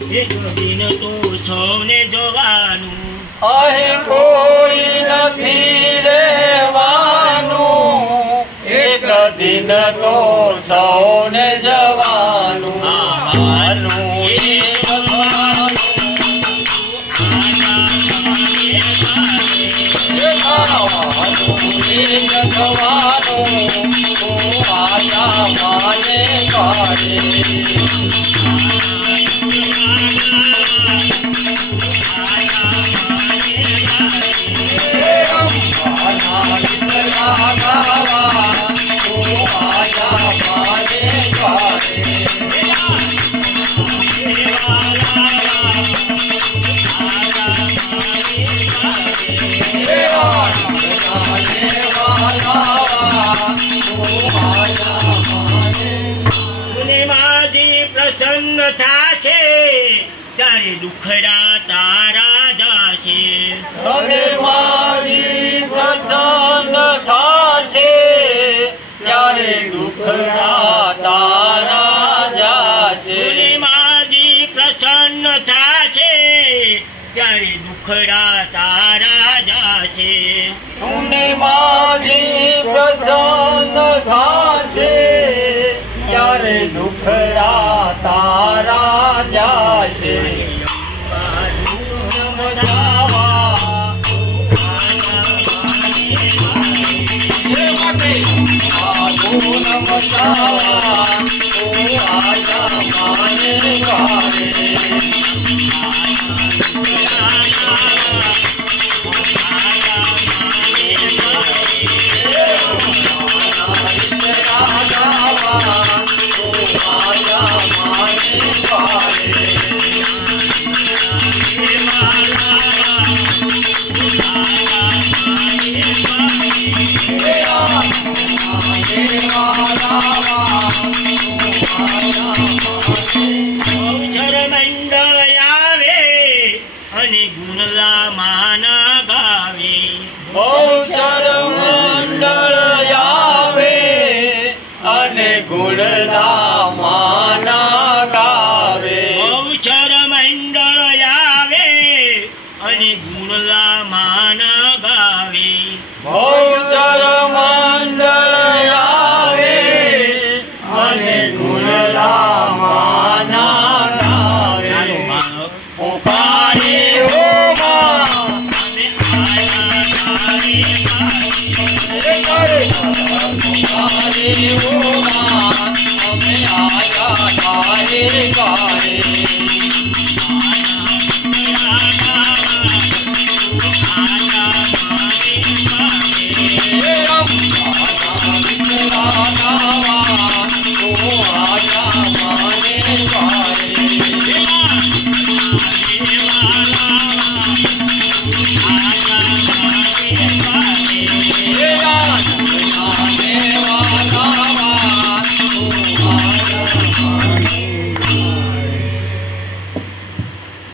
એક દિન તો સૌને જવાનું અહીં કોઈ નથી રહેવાનું એક દિન તો સૌને જવાનું આવાનું આયા માને કાઢે प्रसन्न थाशे त्यारे दुखड़ा तारा जाशे तने मारी प्रसन्न थाशे त्यारे दुखड़ा तारा जाशे मारी प्रसन्न थाशे त्यारे दुखड़ा तारा जाशे तूने मारी प्रसन्न थाशे त्यारे दुखड़ा तारा जाशे गुणला